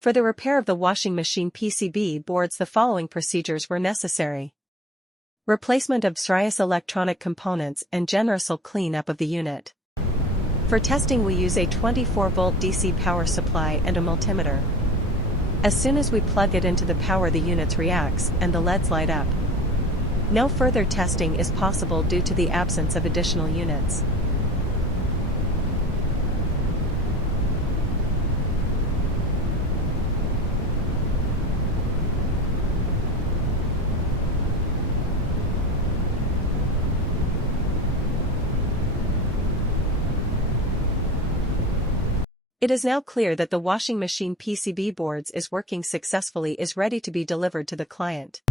For the repair of the washing machine PCB boards, the following procedures were necessary. Replacement of various electronic components and general clean-up of the unit. For testing, we use a 24-volt DC power supply and a multimeter. As soon as we plug it into the power, the unit reacts and the LEDs light up. No further testing is possible due to the absence of additional units. It is now clear that the washing machine PCB boards is working successfully, is ready to be delivered to the client.